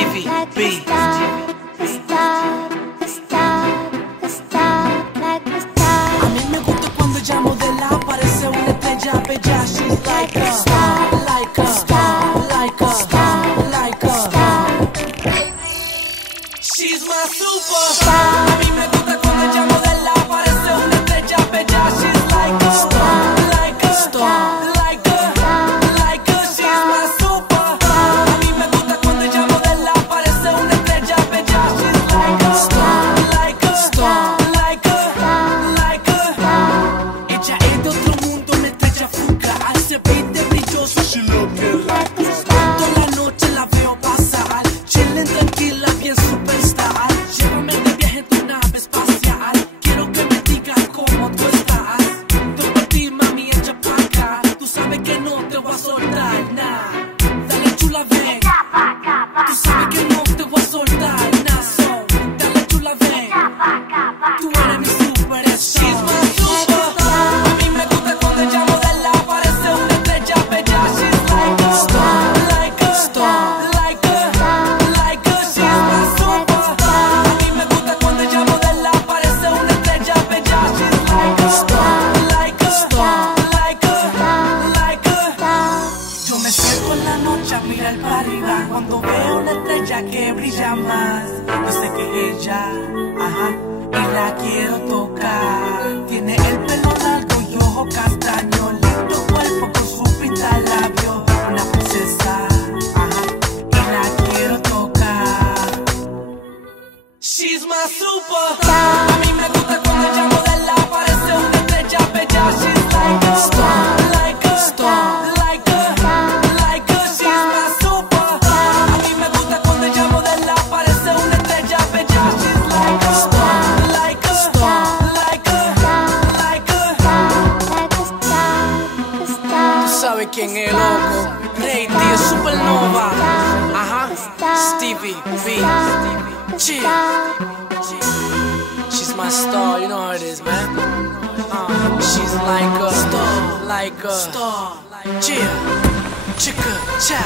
Stevie B. A mí me gusta cuando ella modela, parece una estrella bella. She's like a star, like a star, like a star, like a star. She's my superstar. A mí me gusta cuando ella modela, parece una estrella bella. She's like a star, like a star, like a, she's my superstar. A mí me gusta cuando ella modela, parece una estrella bella. She's like a star, like a star. Ella es de otro mundo, una estrella fugaz. Se viste brillosa, she looking like a star. Toda la noche la veo pasar, chilling tranquila, bien superstar. Llévame de viaje en tu nave espacial. Quiero que me digas cómo tú estás. Te por ti, mami, echa pa' acá. Tú sabes que no te voy a soltar, nah. Dale chula, ven. Tú sabes que no te voy a soltar, nah. So, dale chula, ven. Tú eres mi superstar. She's my superstar. A mí me gusta cuando ella modela, parece una estrella bella. She's like a star, like a star, like a, she's my superstar. A mí me gusta cuando ella modela, parece una estrella bella. She's like a star, like a star, like a. Yo me siento en la noche a mirar para arriba cuando veo una estrella que brilla más. Yo sé que ella, ajá, y la quiero tocar. Tiene el pelo largo y ojo castaño, lindo cuerpo con su pinta labio. Una princesa, ajá, y la quiero tocar. She's my superstar. A mí me gusta cuando ella modela, parece una estrella bella. She's like a star, like a star, like a, she's my superstar. A mí me gusta cuando ella modela, parece una estrella bella. She's like a star, like a star, like a. Tú sabes quién es, loco. Rey Tío Supernova. Ajá. Stevie B. Chill. She's my star, you know how it is, man. She's like a star, like a star. Chill. Chicka, cha.